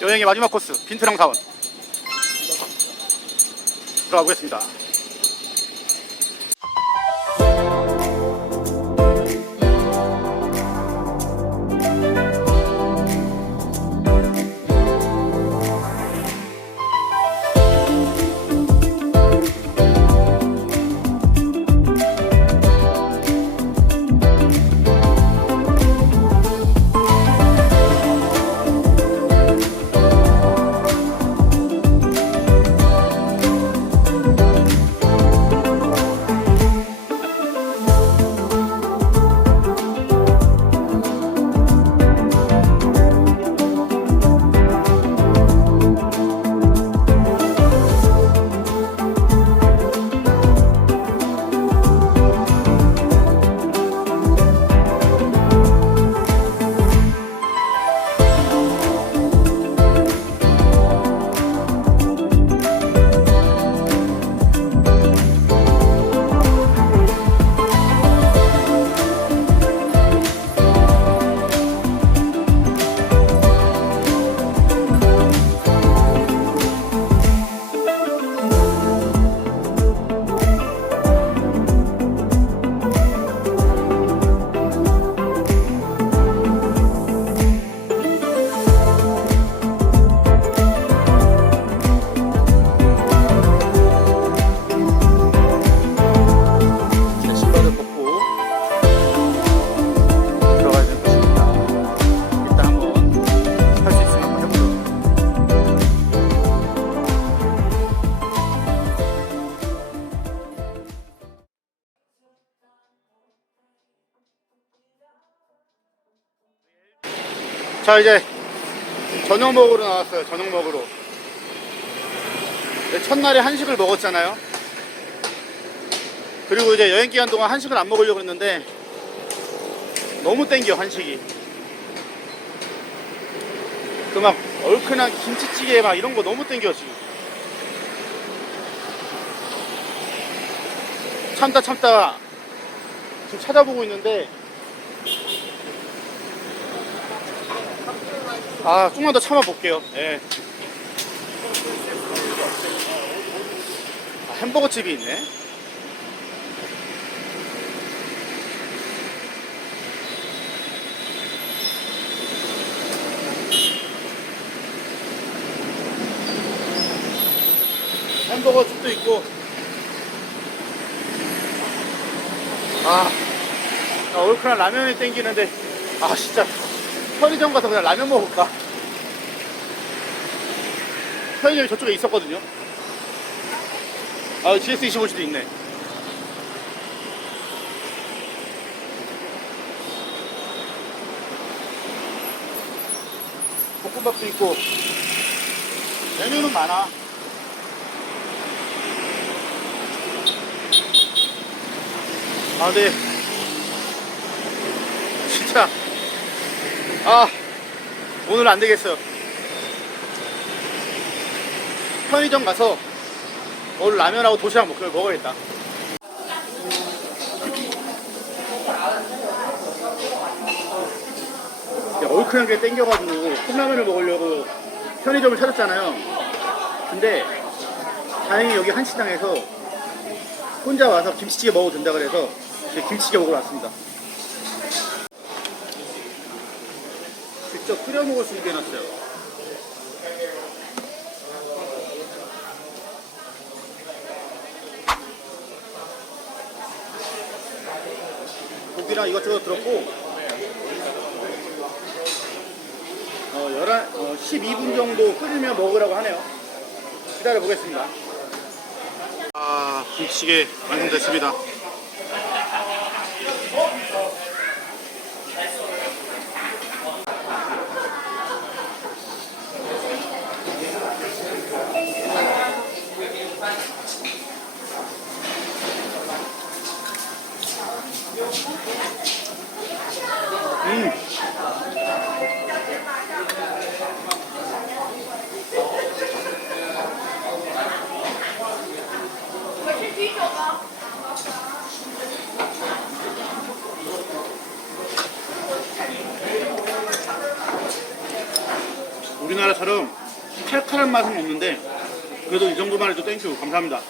여행의 마지막 코스 빈트랑 사원 들어가 보겠습니다. 자 이제 저녁 먹으러 나왔어요. 저녁 먹으러. 네, 첫날에 한식을 먹었잖아요. 그리고 이제 여행 기간 동안 한식을 안 먹으려고 했는데 너무 땡겨 한식이 그 막 얼큰한 김치찌개 막 이런 거 너무 땡겨 지금 참다 참다 지금 찾아보고 있는데 아 조금만 더 참아볼게요. 예. 아, 햄버거 집이 있네. 햄버거 집도 있고. 아, 아 얼큰한 라면이 땡기는데. 아 진짜 편의점 가서 그냥 라면 먹을까 편의점이 저쪽에 있었거든요 아 GS25G도 있네 볶음밥도 있고 메뉴는 많아 아, 네. 진짜. 아, 오늘 안 되겠어요. 편의점 가서 오늘 라면하고 도시락 먹, 먹어야겠다. 얼큰한 게 땡겨가지고 컵라면을 먹으려고 편의점을 찾았잖아요. 근데 다행히 여기 한시장에서 혼자 와서 김치찌개 먹어도 된다 그래서 김치찌개 먹으러 왔습니다. 직접 끓여 먹을 수 있게 해놨어요. 고기랑 이것저것 들었고 어, 11, 어, 12분 정도 끓이면 먹으라고 하네요. 기다려 보겠습니다. 아, 김치찌개 완성됐습니다. 음. 우리나라처럼 칼칼한 맛은 없는데 그래도 이 정도만 해도 땡큐 감사합니다.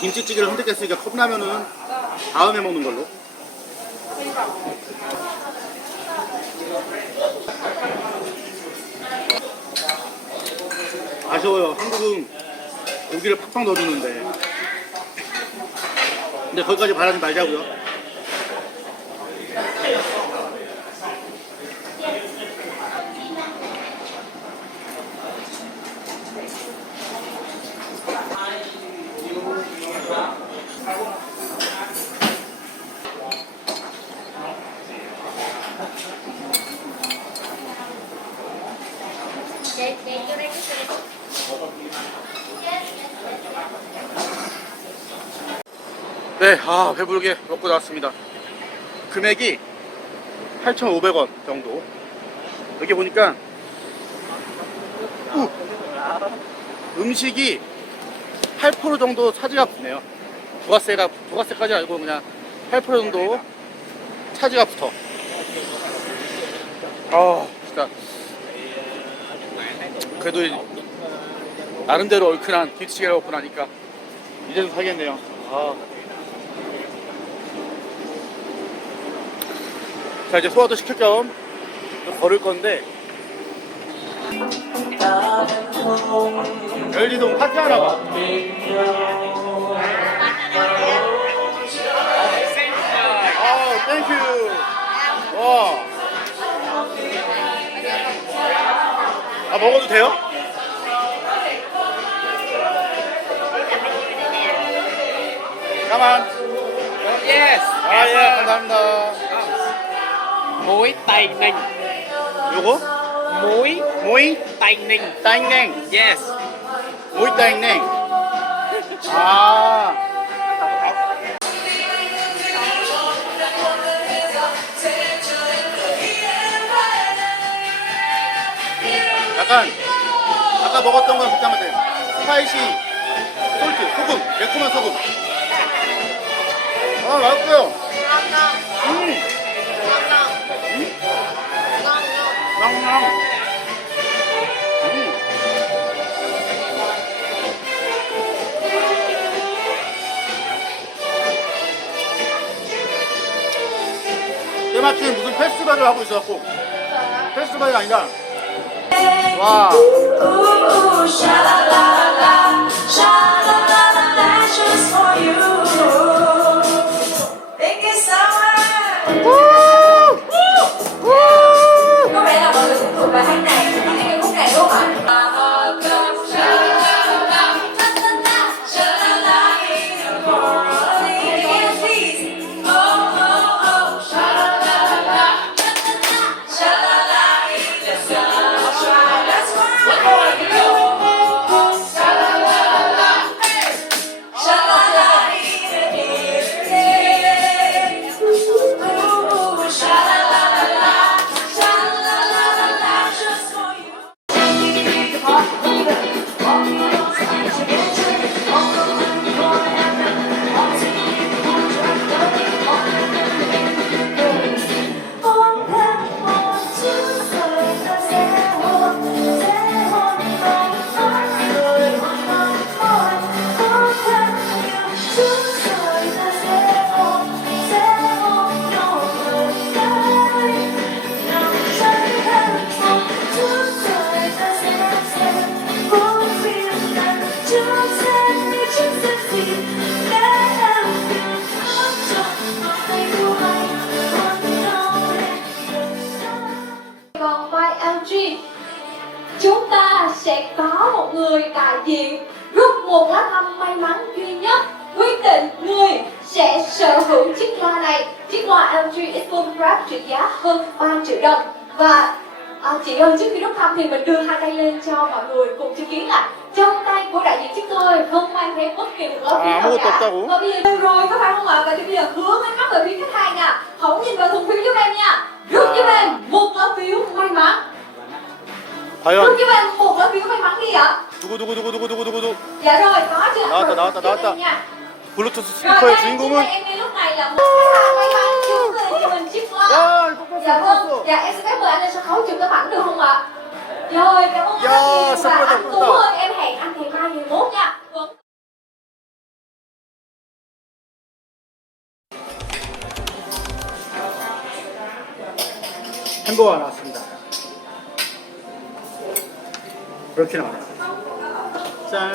김치찌개를 선택했으니까 컵라면은 다음에 먹는 걸로. 아쉬워요. 한국은 고기를 팍팍 넣어주는데. 근데 거기까지 바라지 말자고요. 네, 아 배부르게 먹고 나왔습니다. 금액이 8,500원 정도. 여기 보니까 우, 음식이 8% 정도 차지가 붙네요. 부가세가 부가세까지 알고 그냥 8% 정도 차지가 붙어. 아, 진짜 그래도 이- 나름대로 얼큰한 김치찌개를 먹고 나니까 이제는 살겠네요. 아. 자 이제 소화도 시킬 겸 걸을 건데 열리동 파티 하나 봐. 아, 땡큐. 와. 아 먹어도 돼요? 가만. Yes. 아 예, 감사합니다. Muối Tây Ninh. 요거 Muối 모이 Tây Ninh. 따잉냉. Yes. 모이 따잉냉. 아. 먹었던 거랑 비슷한 것 같아요. 스파이시 솔트, 소금, 매콤한 소금. 아, 맛있어요. 음. 때마침 무슨 페스티벌을 하고 있어갖고 페스티벌이 아니라 와 có một người đại diện rút một lá thăm may mắn duy nhất. Quyết định người sẽ sở hữu chiếc loa này. Chiếc loa LG Xboom Grab trị giá hơn 3 triệu đồng. Và à, chị ơi trước khi rút thăm thì mình đưa hai tay lên cho mọi người cùng chứng kiến là trong tay của đại diện chúng tôi không mang theo bất kỳ một lá phiếu nào cả. và bây giờ rồi các bạn không ạ? Và bây giờ hứa với các về phía khách hàng à không nhìn vào thùng phiếu giúp em nha. Rút giúp em một lá phiếu may mắn. 과연 may mắn đi ạ. 누구 누구 누구 누구 누구 누구 누구 rồi, có chưa? 나왔다, 나왔다, 나왔다. 블루투스 스피커의 주인공은. 야 이거 Dạ vâng, 뽑았어 dạ em xin phép mời anh lên sân khấu chụp tấm ảnh được không ạ? Rồi, cảm ơn anh Dạ, rất nhiều sắp và rồi, anh sắp Tú rồi. ơi, em hẹn anh ngày mai ngày mốt nha. Vâng. 햄버거가 나왔습니다 이렇게 나와요. 짠